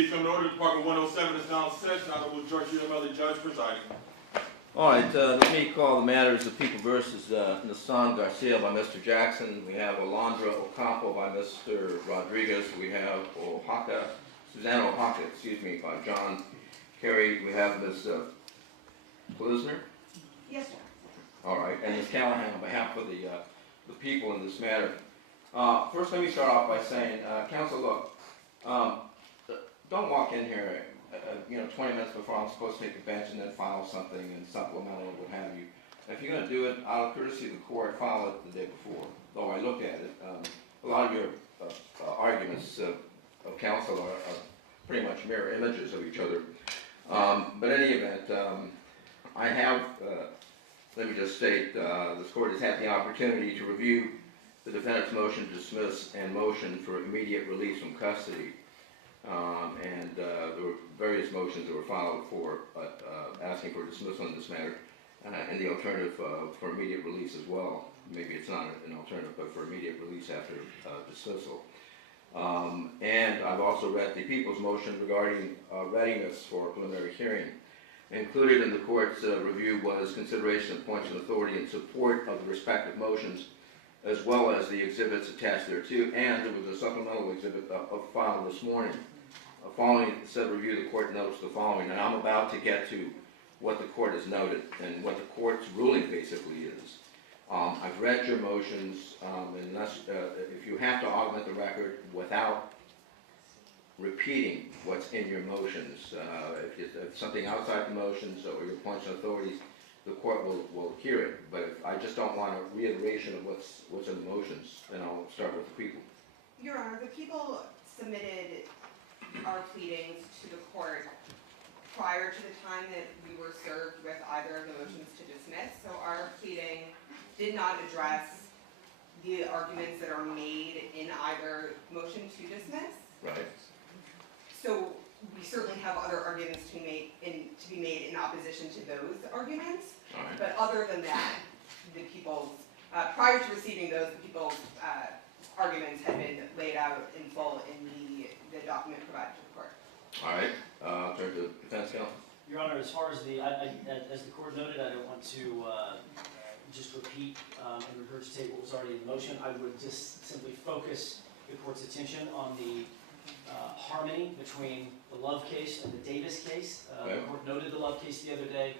Please come to order. Department 107 is now in session. Honorable George UMLE Judge presiding. All right, let me call the matters of People versus Naasón Garcia by Mr. Jackson. We have Alondra Ocampo by Mr. Rodriguez. We have Susanna Oaxaca, by John Kerry. We have Ms. Plisner. Yes, sir. All right, and Ms. Callahan on behalf of the people in this matter. First, let me start off by saying, counsel, look, don't walk in here 20 minutes before I'm supposed to take the bench and then file something and supplemental or what have you. If you're going to do it, out of courtesy of the court, file it the day before. Though I looked at it, a lot of your arguments of counsel are pretty much mirror images of each other. But in any event, I have, let me just state, this court has had the opportunity to review the defendant's motion to dismiss and motion for immediate release from custody. There were various motions that were filed for asking for dismissal in this matter, and the alternative for immediate release as well. Maybe it's not an alternative, but for immediate release after dismissal. And I've also read the people's motion regarding readiness for a preliminary hearing. Included in the court's review was consideration of points of authority in support of the respective motions, as well as the exhibits attached thereto, and there was a supplemental exhibit filed this morning. Following said review, the court notes the following, and I'm about to get to what the court has noted and what the court's ruling basically is. I've read your motions, and if you have to augment the record without repeating what's in your motions, if something outside the motions or your points of authorities, the court will hear it. But if I just don't want a reiteration of what's in the motions, then I'll start with the people. Your Honor, the people submitted our pleadings to the court prior to the time that we were served with either of the motions to dismiss. So our pleading did not address the arguments that are made in either motion to dismiss. Right. So we certainly have other arguments to be made in opposition to those arguments. all right. But other than that, the people's prior to receiving those, the people's arguments had been laid out in full in the document provided to the court. All right. Turn to defense counsel. Your Honor, as far as as the court noted, I don't want to just repeat and regurgitate what was already in the motion. I would just simply focus the court's attention on the harmony between the Love case and the Davis case. Okay. The court noted the Love case the other day.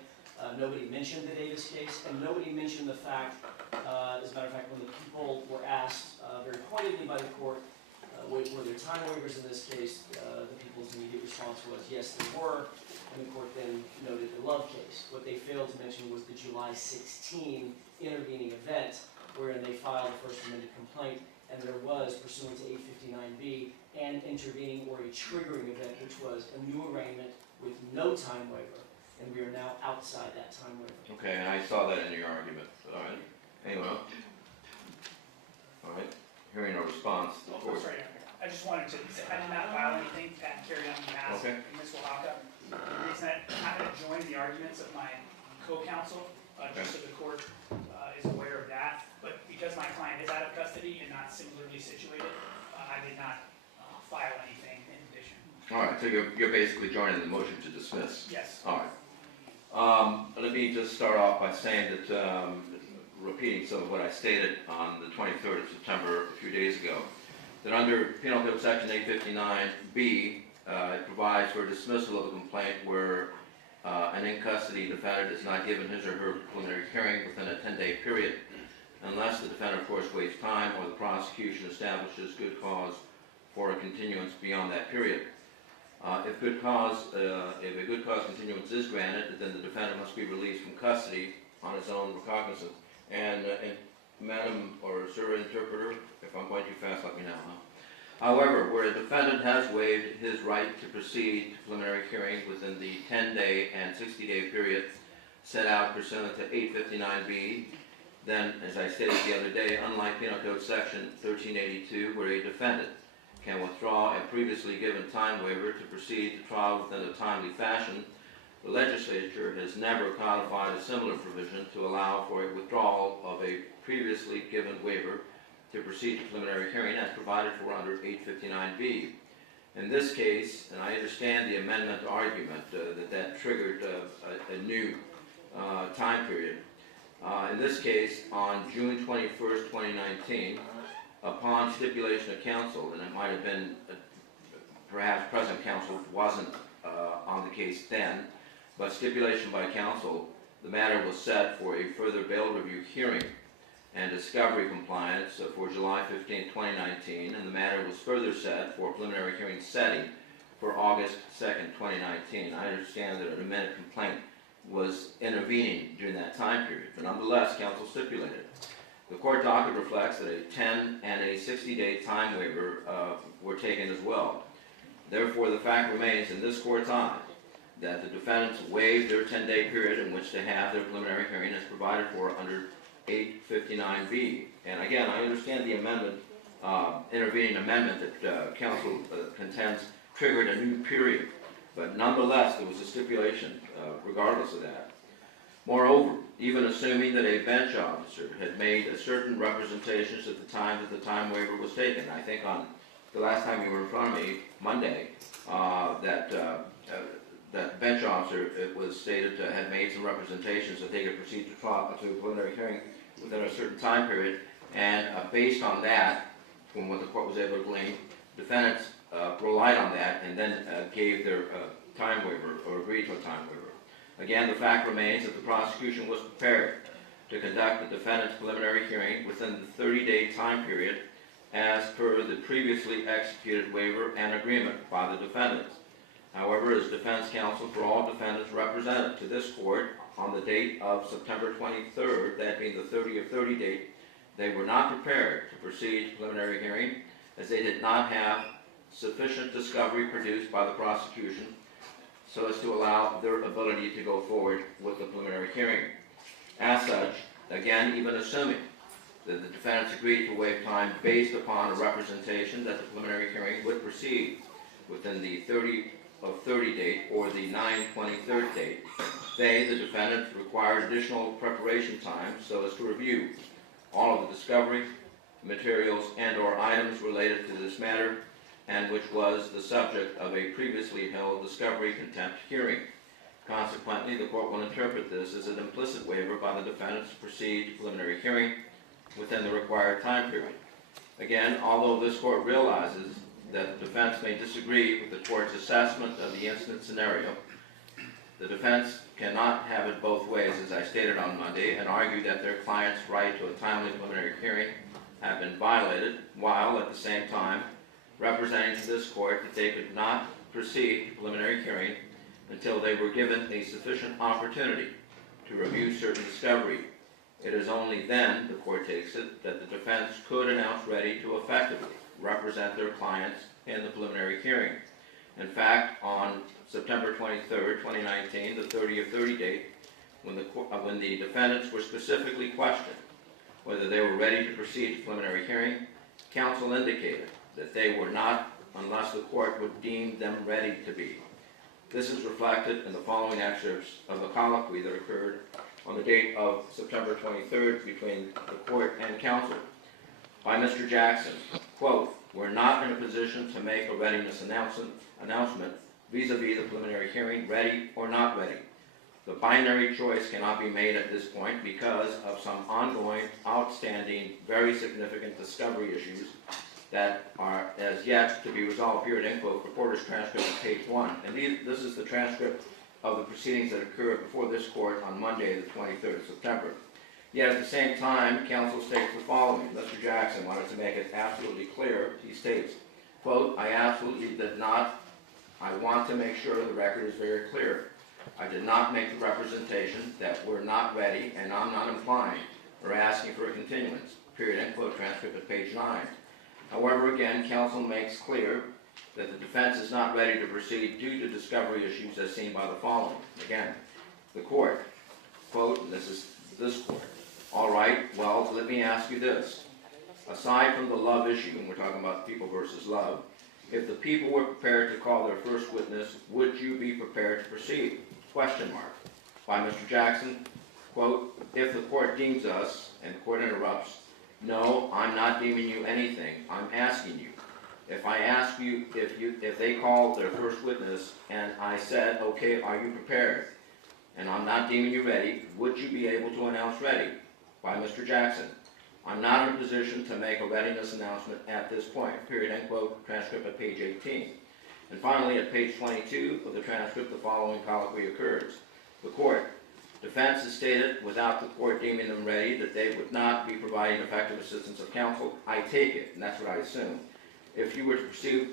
Nobody mentioned the Davis case, and nobody mentioned the fact, as a matter of fact, when the people were asked very pointedly by the court, were there time waivers in this case, the people's immediate response was yes, there were, and the court then noted the Love case. What they failed to mention was the July 16 intervening event wherein they filed a first amended complaint, and there was, pursuant to 859B, an intervening or a triggering event, which was a new arraignment with no time waiver, and we are now outside that time waiver. Okay, and I saw that in your argument. All right. Anyone else? All right. Hearing no response. Oh, sorry. I just wanted to say I did not file anything and carry on behalf of Ms. Oaxaca. The reason that I'm going to join the arguments of my co-counsel, just so the court is aware of that. But because my client is out of custody and not similarly situated, I did not file anything in addition. All right, so you're basically joining the motion to dismiss. Yes. All right. Let me just start off by saying that, repeating some of what I stated on the 23rd of September, a few days ago, that under Penal Code Section 859B, it provides for dismissal of a complaint where an in-custody defendant is not given his or her preliminary hearing within a 10-day period, unless the defendant, of course, waives time or the prosecution establishes good cause for a continuance beyond that period. If a good cause continuance is granted, then the defendant must be released from custody on his own recognizance. And Madam or Sir Interpreter, if I'm going too fast, let me know. However, where a defendant has waived his right to proceed to preliminary hearing within the 10-day and 60-day period set out pursuant to 859B, then, as I stated the other day, unlike Penal Code Section 1382, where a defendant can withdraw a previously given time waiver to proceed to trial within a timely fashion, the legislature has never codified a similar provision to allow for a withdrawal of a previously given waiver to proceed to preliminary hearing as provided for under 859B. In this case, and I understand the amendment argument that triggered a new time period. In this case, on June 21st, 2019, upon stipulation of counsel, and it might have been perhaps present counsel wasn't on the case then, but stipulation by counsel, the matter was set for a further bail review hearing and discovery compliance for July 15, 2019, and the matter was further set for preliminary hearing setting for August 2nd, 2019. I understand that an amended complaint was intervening during that time period, but nonetheless, counsel stipulated. The court docket reflects that a 10 and a 60-day time waiver were taken as well. Therefore, the fact remains in this court's eyes that the defendants waived their 10-day period in which to have their preliminary hearing as provided for under 859B. And again, I understand the amendment, intervening amendment that counsel contends triggered a new period, but nonetheless, there was a stipulation regardless of that. Moreover, even assuming that a bench officer had made certain representations at the time that the time waiver was taken, I think on the last time you were in front of me, Monday, that bench officer, it was stated, had made some representations that they could proceed to a preliminary hearing within a certain time period, and based on that, from what the court was able to glean, defendants relied on that and then gave their time waiver or agreed to a time waiver. Again, the fact remains that the prosecution was prepared to conduct the defendant's preliminary hearing within the 30-day time period as per the previously executed waiver and agreement by the defendants. However, as defense counsel for all defendants represented to this court on the date of September 23rd, that being the 30 of 30 date, they were not prepared to proceed to preliminary hearing as they did not have sufficient discovery produced by the prosecution so as to allow their ability to go forward with the preliminary hearing. As such, again, even assuming that the defendants agreed to waive time based upon a representation that the preliminary hearing would proceed within the 30 of 30 date or the 9/23 date, they, the defendants, required additional preparation time so as to review all of the discovery, materials, and/or items related to this matter, and which was the subject of a previously held discovery contempt hearing. Consequently, the court will interpret this as an implicit waiver by the defendants to proceed to preliminary hearing within the required time period. Again, although this court realizes that the defense may disagree with the court's assessment of the incident scenario, the defense cannot have it both ways, as I stated on Monday, and argue that their client's right to a timely preliminary hearing have been violated, while at the same time representing to this court that they could not proceed to preliminary hearing until they were given a sufficient opportunity to review certain discovery. It is only then, the court takes it, that the defense could announce ready to effectively represent their clients in the preliminary hearing. In fact, on September 23rd, 2019, the 30 of 30 date, when the defendants were specifically questioned whether they were ready to proceed to preliminary hearing, counsel indicated that they were not unless the court would deem them ready to be. This is reflected in the following excerpts of the colloquy that occurred on the date of September 23rd between the court and counsel. By Mr. Jackson, quote, "We're not in a position to make a readiness announcement vis-a-vis the preliminary hearing, ready or not ready. The binary choice cannot be made at this point because of some ongoing, outstanding, very significant discovery issues that are as yet to be resolved." Period, end quote. Reporter's transcript on page 1. And this is the transcript of the proceedings that occurred before this court on Monday, the 23rd of September. Yet at the same time, counsel states the following. Mr. Jackson wanted to make it absolutely clear. He states, quote, "I absolutely did not. I want to make sure the record is very clear. I did not make the representation that we're not ready, and I'm not implying or asking for a continuance." Period, end quote. Transcript at page 9. However, again, counsel makes clear that the defense is not ready to proceed due to discovery issues as seen by the following. Again, the court, quote, and this is this court, "All right, well, let me ask you this. Aside from the love issue," and we're talking about people versus love, "if the people were prepared to call their first witness, would you be prepared to proceed?" Question mark. By Mr. Jackson, quote, "If the court deems us," and the court interrupts, "No, I'm not deeming you anything. I'm asking you. If I ask you, if they called their first witness and I said, okay, are you prepared? And I'm not deeming you ready, would you be able to announce ready by Mr. Jackson? I'm not in a position to make a readiness announcement at this point, period, end quote, transcript at page 18. And finally, at page 22 of the transcript, the following colloquy occurs. The court, defense has stated, without the court deeming them ready, that they would not be providing effective assistance of counsel. I take it, and that's what I assume. If you were to proceed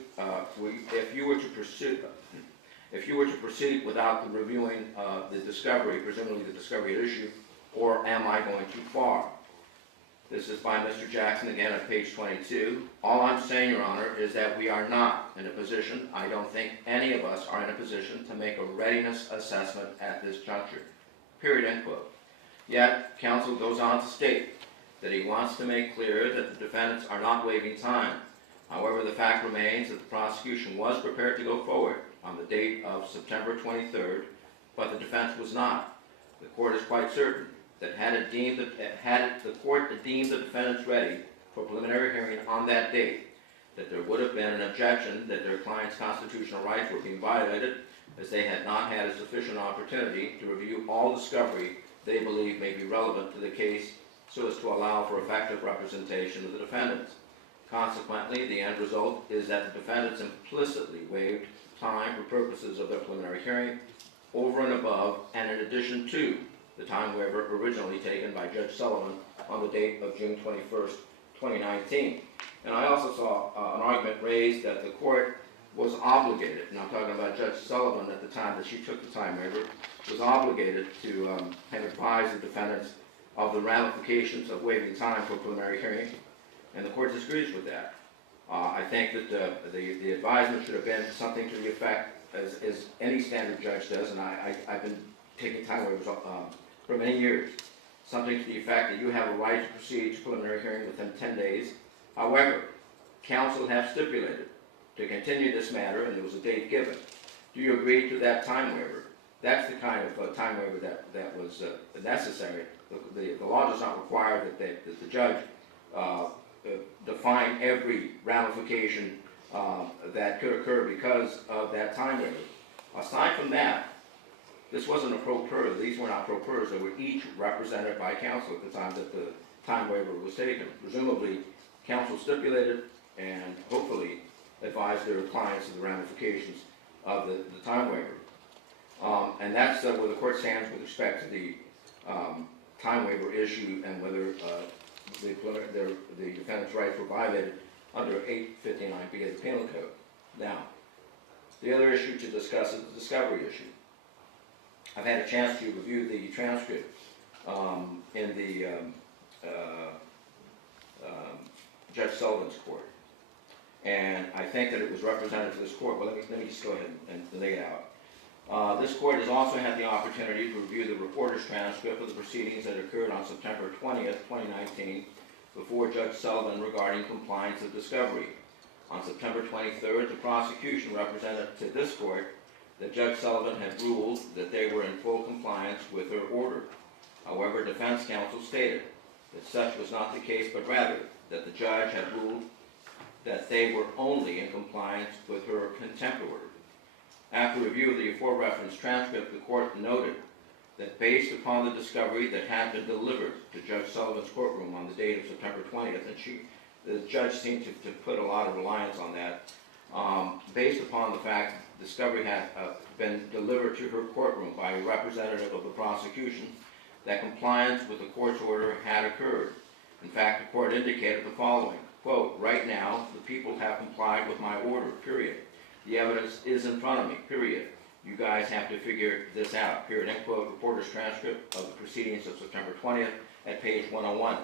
without the reviewing the discovery, presumably the discovery at issue, or am I going too far? This is by Mr. Jackson again at page 22. All I'm saying, Your Honor, is that we are not in a position, I don't think any of us are in a position to make a readiness assessment at this juncture. Period, end quote. Yet, counsel goes on to state that he wants to make clear that the defendants are not waiving time. However, the fact remains that the prosecution was prepared to go forward on the date of September 23rd, but the defense was not. The court is quite certain that had the court deemed the defendants ready for preliminary hearing on that date, that there would have been an objection that their client's constitutional rights were being violated, as they had not had a sufficient opportunity to review all discovery they believe may be relevant to the case so as to allow for effective representation of the defendants. Consequently, the end result is that the defendants implicitly waived time for purposes of their preliminary hearing over and above and in addition to the time waiver originally taken by Judge Sullivan on the date of June 21st, 2019. And I also saw an argument raised that the court was obligated, and I'm talking about Judge Sullivan at the time that she took the time waiver, was obligated to have advised the defendants of the ramifications of waiving time for preliminary hearing, and the court disagrees with that. I think that the advisement should have been something to the effect, as any standard judge does, and I've been taking time waivers for many years, something to the effect that you have a right to proceed to preliminary hearing within 10 days. However, counsel have stipulated to continue this matter, and there was a date given. Do you agree to that time waiver? That's the kind of time waiver that was necessary. The law does not require that the judge define every ramification that could occur because of that time waiver. Aside from that, this wasn't a pro per. These were not pro pers. They were each represented by counsel at the time that the time waiver was taken. Presumably, counsel stipulated and hopefully advised their clients of the ramifications of the time waiver. And that's where the court stands with respect to the time waiver issue and whether the defendant's rights were violated under 859B of the Penal Code. Now, the other issue to discuss is the discovery issue. I've had a chance to review the transcript in the Judge Sullivan's court, and I think that it was represented to this court. Well, let me just go ahead and lay it out. This court has also had the opportunity to review the reporter's transcript of the proceedings that occurred on September 20th, 2019, before Judge Sullivan regarding compliance of discovery. On September 23rd, the prosecution represented to this court that Judge Sullivan had ruled that they were in full compliance with her order. However, defense counsel stated that such was not the case, but rather that the judge had ruled that they were only in compliance with her contempt order. After review of the aforereferenced transcript, the court noted that based upon the discovery that had been delivered to Judge Sullivan's courtroom on the date of September 20th, and the judge seemed to put a lot of reliance on that, based upon the fact that discovery had been delivered to her courtroom by a representative of the prosecution, that compliance with the court's order had occurred. In fact, the court indicated the following, quote, right now, the people have complied with my order, period. The evidence is in front of me, period. You guys have to figure this out, period, end quote, reporter's transcript of the proceedings of September 20th at page 101.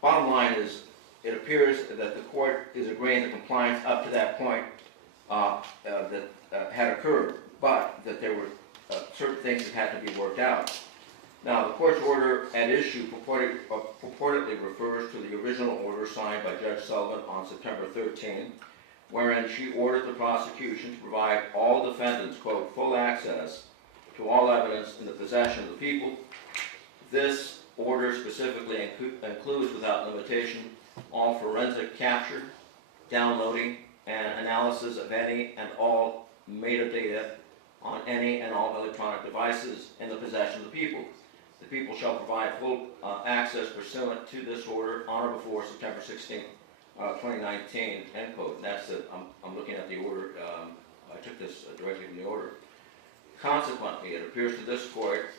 Bottom line is, it appears that the court is agreeing that compliance up to that point had occurred, but that there were certain things that had to be worked out. Now, the court's order at issue purportedly refers to the original order signed by Judge Sullivan on September 13, wherein she ordered the prosecution to provide all defendants, quote, full access to all evidence in the possession of the people. This order specifically includes, without limitation, all forensic capture, downloading, and analysis of any and all metadata on any and all electronic devices in the possession of the people. The people shall provide full access pursuant to this order on or before September 16, 2019, end quote. And that's it. I'm looking at the order. I took this directly from the order. Consequently, it appears to this court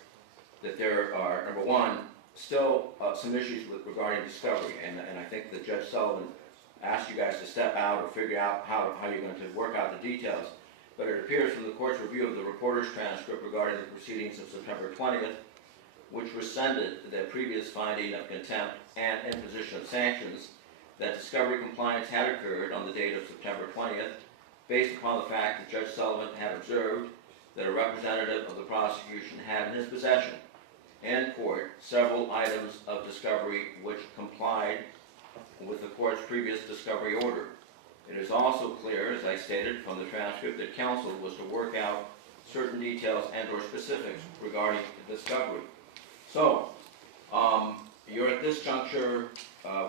that there are, number one, still some issues regarding discovery, and I think that Judge Sullivan asked you guys to step out or figure out how you're going to work out the details. But it appears from the court's review of the reporter's transcript regarding the proceedings of September 20th, which rescinded the previous finding of contempt and imposition of sanctions, that discovery compliance had occurred on the date of September 20th, based upon the fact that Judge Sullivan had observed that a representative of the prosecution had in his possession, in court, several items of discovery which complied with the court's previous discovery order. It is also clear, as I stated from the transcript, that counsel was to work out certain details and or specifics regarding the discovery. So, you're at this juncture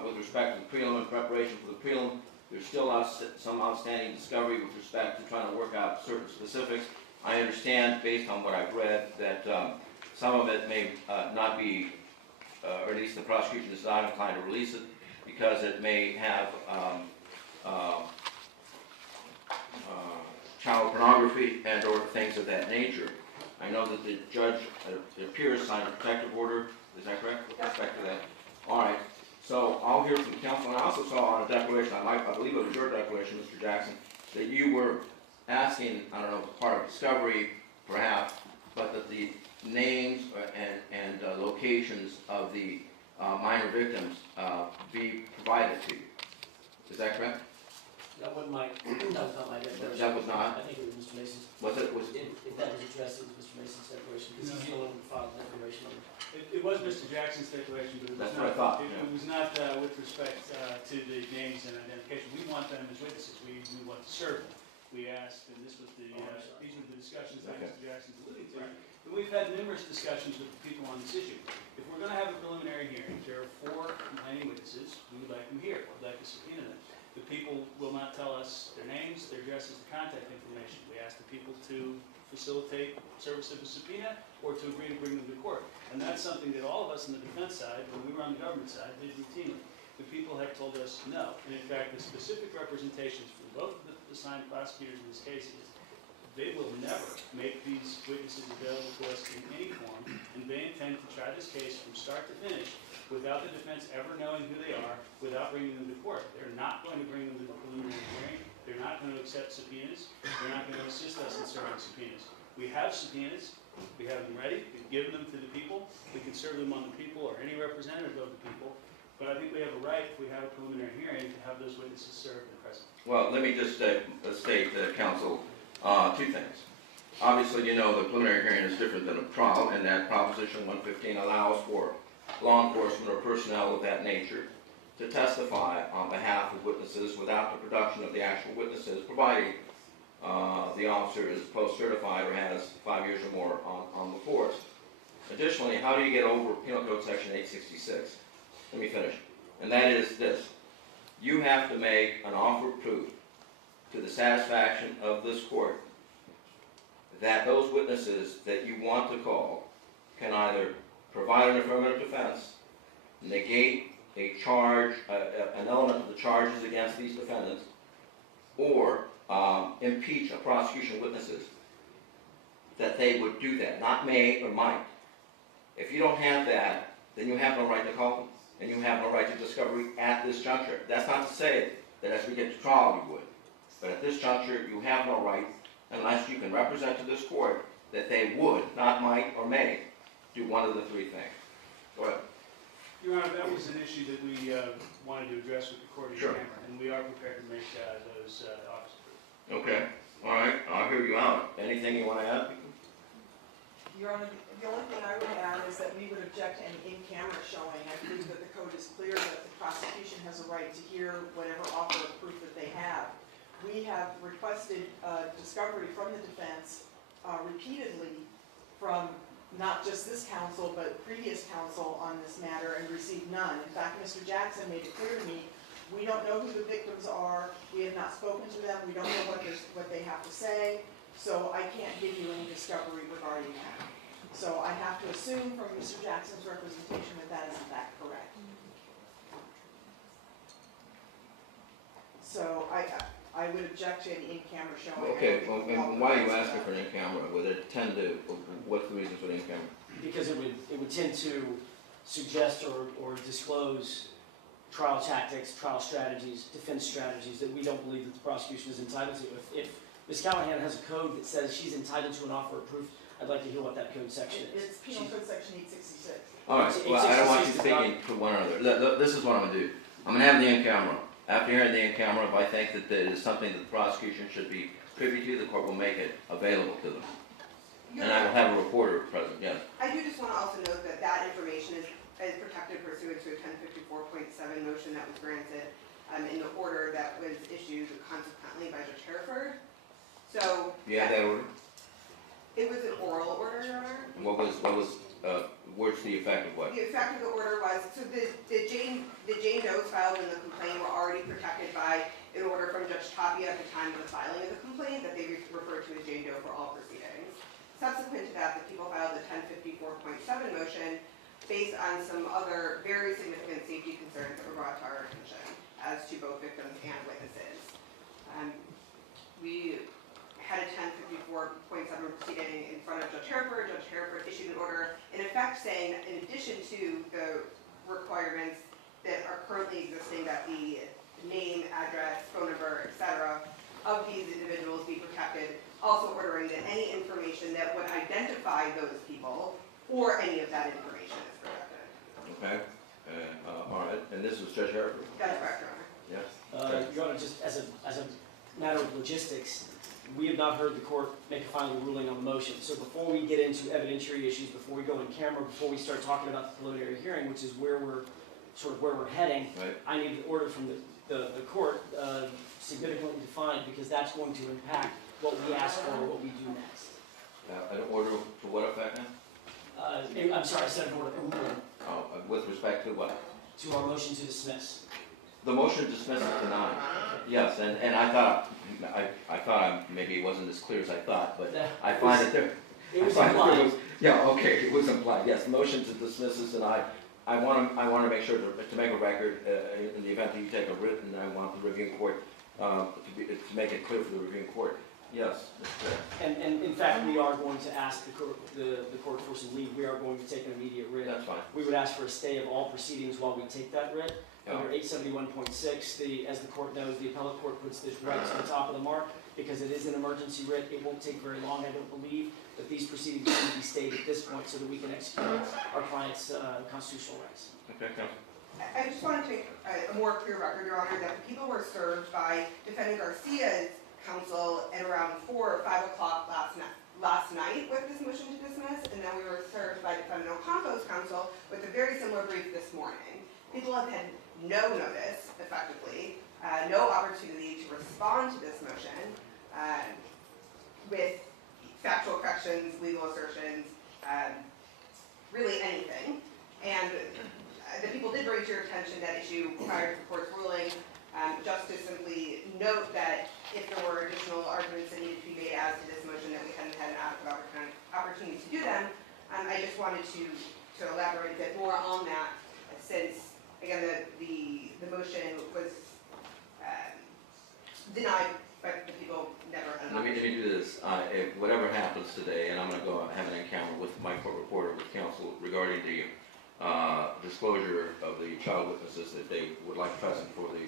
with respect to the prelim and preparation for the prelim. There's still some outstanding discovery with respect to trying to work out certain specifics. I understand, based on what I've read, that some of it may not be, or at least the prosecution is not inclined to release it because it may have child pornography and or things of that nature. I know that the judge, it appears, signed a protective order. Is that correct? With respect to that? All right. So I'll hear from counsel. And I also saw on a declaration, I believe it was your declaration, Mr. Jackson, that you were asking, I don't know, part of discovery, perhaps, but that the names and locations of the minor victims be provided to you. Is that correct? That wasn't my, that was not my declaration. That was not? I think it was Mr. Mason's. Was it? If that was addressed, it was Mr. Mason's declaration, because he's the one who filed the declaration on it. It was Mr. Jackson's declaration, but it was That's not. what I thought, It was not with respect to the names and identification. We want them as witnesses. We want to serve them. We asked, and this was these were the discussions that Mr. Jackson's alluding to. And we've had numerous discussions with the people on this issue. If we're going to have a preliminary hearing, there are 4 complaining witnesses. We would like them here. We'd like to subpoena them. The people will not tell us their names, their addresses, the contact information. We ask the people to facilitate service of a subpoena or to agree to bring them to court. And that's something that all of us on the defense side, when we were on the government side, did routinely. The people have told us no. And in fact, the specific representations from both of the assigned prosecutors in this case is they will never make these witnesses available to us in any form, and they intend to try this case from start to finish without the defense ever knowing who they are, without bringing them to court. They're not going to bring them to the preliminary hearing. They're not going to accept subpoenas. They're not going to assist us in serving subpoenas. We have subpoenas. We have them ready. We've given them to the people. We can serve them on the people or any representative of the people. But I think we have a right, if we have a preliminary hearing, to have those witnesses served and present. Well, let me just state, counsel, 2 things. Obviously, you know the preliminary hearing is different than a trial, and that Proposition 115 allows for law enforcement or personnel of that nature to testify on behalf of witnesses without the production of the actual witnesses, providing the officer is post-certified or has 5 years or more on the force. Additionally, how do you get over Penal Code Section 866? Let me finish. And that is this. You have to make an offer of proof to the satisfaction of this court that those witnesses that you want to call can either provide an affirmative defense, negate a charge, an element of the charges against these defendants, or impeach a prosecution witnesses, that they would do that, not may or might. If you don't have that, then you have no right to call them, and you have no right to discovery at this juncture. That's not to say that as we get to trial you would, but at this juncture you have no right unless you can represent to this court that they would, not might or may, do one of the 3 things. Go ahead. Your Honor, that was an issue that we wanted to address with the court in camera, and we are prepared to make those offers approved. Okay. All right. I'll hear you out. Anything you want to add? Your Honor, the only thing I would add is that we would object to any in-camera showing. I believe that the code is clear that the prosecution has a right to hear whatever offer of proof that they have. We have requested discovery from the defense repeatedly from not just this counsel, but previous counsel on this matter and received none. In fact, Mr. Jackson made it clear to me We don't know who the victims are, we have not spoken to them, we don't know what they have to say, so I can't give you any discovery regarding that. So I have to assume from Mr. Jackson's representation that that is in fact correct. So I would object to an in-camera showing. Okay, well, and why are you asking for an in-camera? Would it tend to, what's the reason for the in-camera? Because it would tend to suggest or disclose trial tactics, trial strategies, defense strategies that we don't believe that the prosecution is entitled to. If Ms. Callahan has a code that says she's entitled to an offer of proof, I'd like to hear what that code section is. It's Penal Code Section 866. All right, well, I don't want you speaking to one another. This is what I'm gonna do. I'm gonna have the in-camera. After hearing the in-camera, if I think that there is something that the prosecution should be privy to, the court will make it available to them. And I will have a reporter present, yes. I do just want to also note that that information is protected pursuant to a 1054.7 motion that was granted in the order that was issued consequently by Judge Hereford. So. You have that order? It was an oral order, Your Honor. And what's the effect of what? The effect of the order was, so the Jane Doe's filed in the complaint were already protected by an order from Judge Tapia at the time of the filing of the complaint that they referred to as Jane Doe for all proceedings. Subsequent to that, the people filed a 1054.7 motion based on some other very significant safety concerns that were brought to our attention as to both victims and witnesses. We had a 1054.7 proceeding in front of Judge Hereford. Judge Hereford issued an order in effect saying that in addition to the requirements that are currently existing, that the name, address, phone number, etc. of these individuals be protected, also ordering that any information that would identify those people or any of that information is protected. Okay, all right, and this was Judge Hereford? That's correct, Your Honor. Yes. Your Honor, just as a matter of logistics, we have not heard the court make a final ruling on the motion. So before we get into evidentiary issues, before we go in camera, before we start talking about the preliminary hearing, which is where we're heading, Right. I need an order from the court significantly defined, because that's going to impact what we ask for and what we do next. An order to what effect now? I'm sorry, I said an order With respect to what? to our motion to dismiss. The motion to dismiss is denied. Yes, and I thought maybe it wasn't as clear as I thought, but I find that there. It was I find that there implied. Yeah, okay, it was implied, yes, motion to dismiss is denied. I want to make sure to make a record, in the event that you take a written, I want the reviewing court, to make it clear for the reviewing court. Yes, Mr. Chair. And in fact, we are going to ask the court for some leave. We are going to take an immediate writ. That's fine. We would ask for a stay of all proceedings while we take that writ. Yeah. Under 871.6, as the court knows, the appellate court puts this right to the top of the mark because it is an emergency writ. It won't take very long, I don't believe, but these proceedings need to be stayed at this point so that we can execute our client's constitutional rights. Okay, Counsel. I just want to make a more clear record, Your Honor, that the people were served by Defendant Garcia's counsel at around 4 or 5 o'clock last night with this motion to dismiss, and then we were served by Defendant Ocampo's counsel with a very similar brief this morning. People have had no notice, effectively, no opportunity to respond to this motion with factual corrections, legal assertions, really anything. And the people did bring to your attention that issue prior to the court's ruling, just to simply note that if there were additional arguments that needed to be made as to this motion that we hadn't had an adequate opportunity to do them, I just wanted to elaborate a bit more on that, since, again, the motion was denied, but the people never had an Let me opportunity. do this. If whatever happens today, and I'm going to go have an encounter with my court reporter, with counsel, regarding the disclosure of the child witnesses that they would like present for the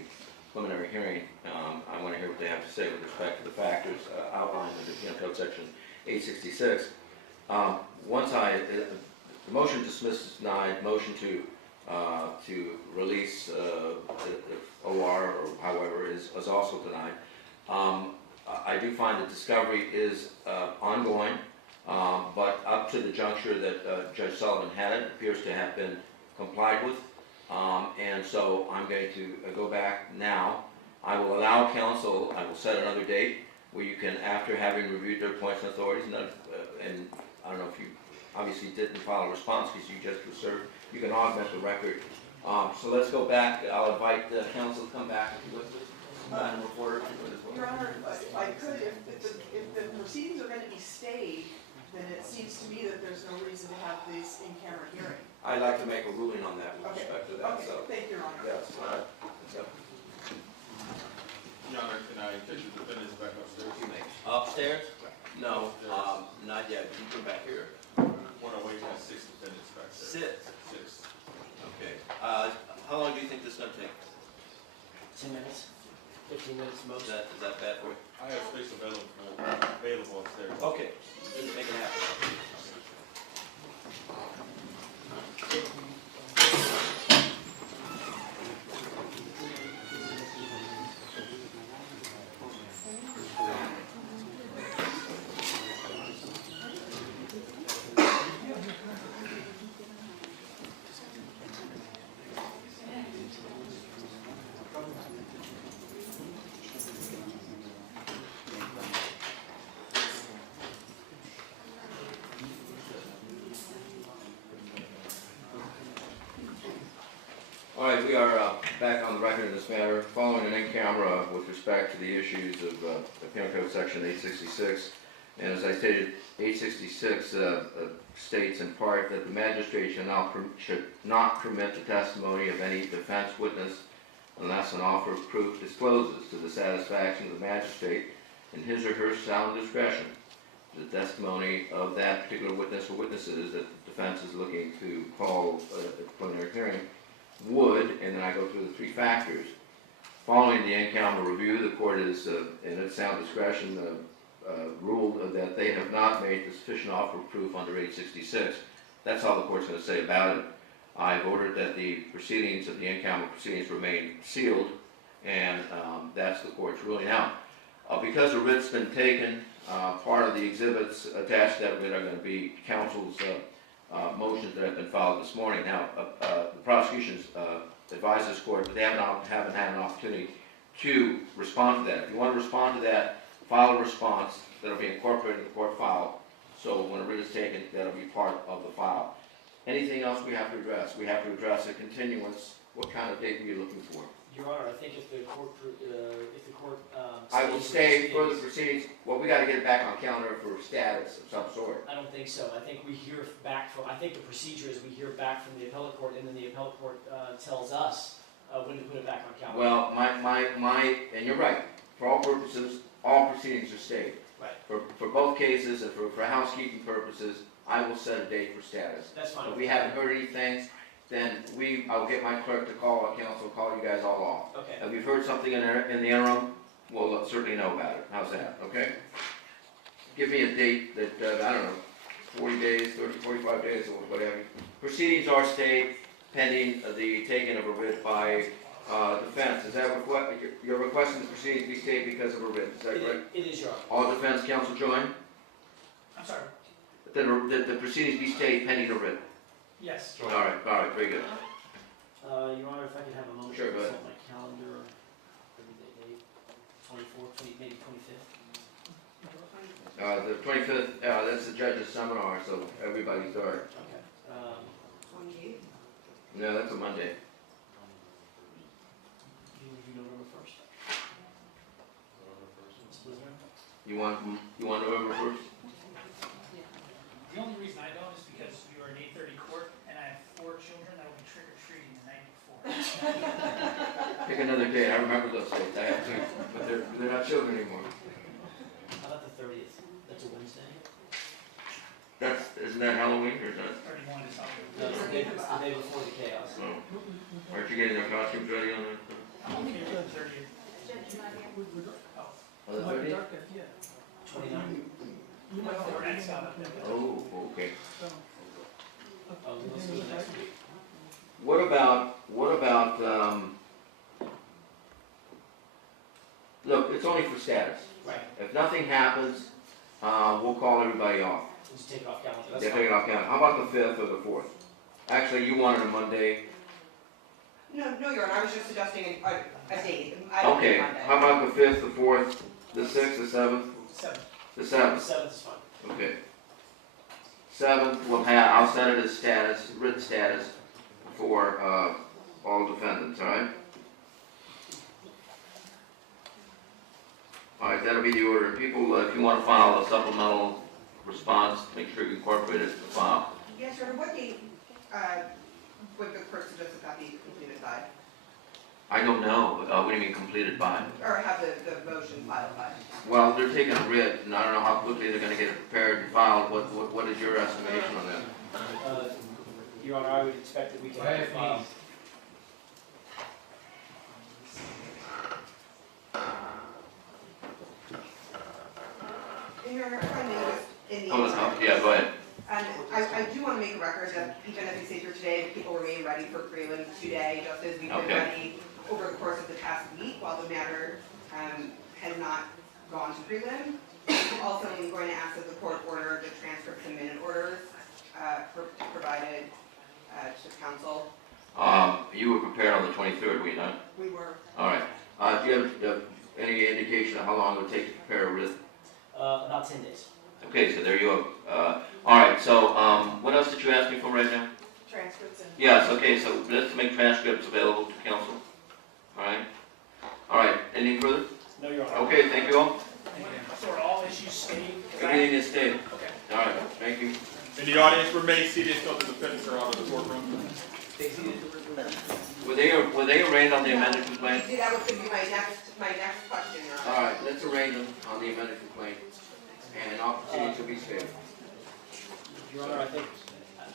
preliminary hearing. I want to hear what they have to say with respect to the factors outlined in the Penal Code Section 866. The motion to dismiss is denied. Motion to release OR or however is also denied. I do find that discovery is ongoing, but up to the juncture that Judge Sullivan had it appears to have been complied with. And so I'm going to go back now. I will allow counsel, I will set another date where you can, after having reviewed their points and authorities, and I don't know if you obviously didn't file a response because you just were served, you can augment the record So let's go back. I'll invite the council to come back with us. Madam Reporter, as well. Your Honor, if I could, if the proceedings are going to be stayed, then it seems to me that there's no reason to have this in-camera hearing. I'd like to make a ruling on that with Okay. respect to that, Okay, so. thank you, Your Honor. Yes, all right. So, Your Honor, can I take the defendants back upstairs? you may. Upstairs? No, not yet. You come back here. One away, we have 6 defendants back there. 6. 6. Okay. How long do you think this is gonna take? 10 minutes, 15 minutes most. Is that bad for you? I have space available upstairs. Okay, just make it happen. All right, we are back on the record in this matter, following an in-camera with respect to the issues of the Penal Code Section 866. And as I stated, 866 states in part that the magistrate should not permit the testimony of any defense witness unless an offer of proof discloses to the satisfaction of the magistrate in his or her sound discretion the testimony of that particular witness or witnesses that the defense is looking to call a preliminary hearing would, and then I go through the 3 factors. Following the in-camera review, the court is, in its sound discretion, ruled that they have not made the sufficient offer of proof under 866. That's all the court's going to say about it. I've ordered that the proceedings of the in-camera proceedings remain sealed, and that's the court's ruling out. Because a writ's been taken, part of the exhibits attached to that writ are going to be counsel's motions that have been filed this morning. Now, the prosecution's advised this court, but they haven't had an opportunity to respond to that. If you want to respond to that, file a response that'll be incorporated in the court file. So when a writ is taken, that'll be part of the file. Anything else we have to address? We have to address a continuance. What kind of date are you looking for? Your Honor, I think if the court, I will stays stay for the proceedings- proceedings. Well, we got to get it back on calendar for status of some sort. I don't think so. I think we hear back from, I think the procedure is we hear back from the appellate court, and then the appellate court tells us when to put it back on calendar. Well, and you're right. For all purposes, all proceedings are stayed. Right. For both cases and for housekeeping purposes, I will set a date for status. That's fine. If we haven't heard anything, then I'll get my clerk to call our counsel, call you guys all off. Okay. If we've heard something in the interim, we'll certainly know about it. How's that, okay? Give me a date that, I don't know, 40 days, 30, 45 days, or whatever. Proceedings are stayed pending the taking of a writ by defense. Is that you're requesting the proceedings be stayed because of a writ? Is that correct? It is, Your Honor. All defense counsel join? I'm sorry, That the proceedings be stayed pending a writ? yes. All right, very good. Your Honor, if I could have a moment Sure, to go ahead. set my calendar, date, 24th, maybe 25th. The 25th, that's the judge's seminar, so everybody's there. Okay. 28th? No, that's a Monday. You review November 1st. Ms. Blizzard? You want November 1st? The only reason I don't is because we were an 8:30 court, and I have 4 children that will be trick-or-treating the night before. Pick another day. I remember those dates. I have two, but they're not children anymore. How about the 30th? That's a Wednesday? Isn't that Halloween or is that? 31 is something. No, it's the day before the chaos. No. Aren't you getting their costumes ready on that? I'm okay with the 30th. On the 30th? 29th? Or next Sabbath. Oh, okay. Let's do it next week. What about, look, it's only for status. Right. If nothing happens, we'll call everybody off. Just take it off calendar. That's They fine. take it off calendar. How about the 5th or the 4th? Actually, you wanted a Monday. No, Your Honor, I was just suggesting a date. I don't Okay, think Monday. how about the 5th, the 4th, the 6th, the 7th, 7th. the The 7th? 7th is fine. Okay. 7th, I'll set it as status, written status for all defendants, all right? All right, that'll be the order. People, if you want to file a supplemental response, make sure you incorporate it in the file. Yes, Your Honor, what date, would the clerk suggest that that be completed by? I don't know, what do you mean completed by? Or have the motion filed by? Well, they're taking a writ, and I don't know how quickly they're gonna get it prepared and filed. What is your estimation on that? Your Honor, I would expect that we can have it filed. Your Honor, if I may just, in the. Oh, yeah, go ahead. And I do want to make a record that even as we sit here today, people remain ready for prelims today, just as we've been Okay. ready over the course of the past week while the matter has not gone to prelim. Also, I'm going to ask that the court order the transcripts and minute orders provided to counsel. You were prepared on the 23rd, were you not? We were. All right. Do you have any indication of how long it would take to prepare a writ? About 10 days. Okay, so there you are. All right, so what else did you ask me for right now? Transcripts and. Yes, okay, so let's make transcripts available to counsel. All right? All right, anything further? No, Your Honor. Okay, thank you all. So are all issues stayed? Everything is stayed. Okay. All right, thank you. In the audience, remain seated until the defendants are out of the courtroom. Were they arraigned on the amended complaint? That was going to be my next question, Your Honor. All right, let's arraign them on the amended complaint, and all proceedings will be stayed. Your Honor,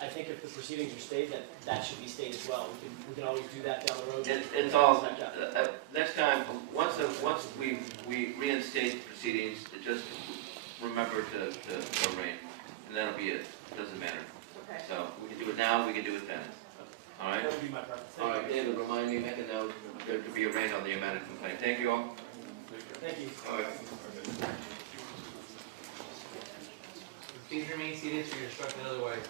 I think if the proceedings are stayed, that should be stayed as well. We can always do that down the road. It's all, next time, once we reinstate proceedings, just remember to arraign, and that'll be it, doesn't matter. Okay. So, we can do it now, we can do it then, all right? That would be my preference. All Thank right, David, remind me, make a note, to be arraigned on the amended complaint. Thank you all. you. Thank you. All right. Please remain seated so you're instructed otherwise.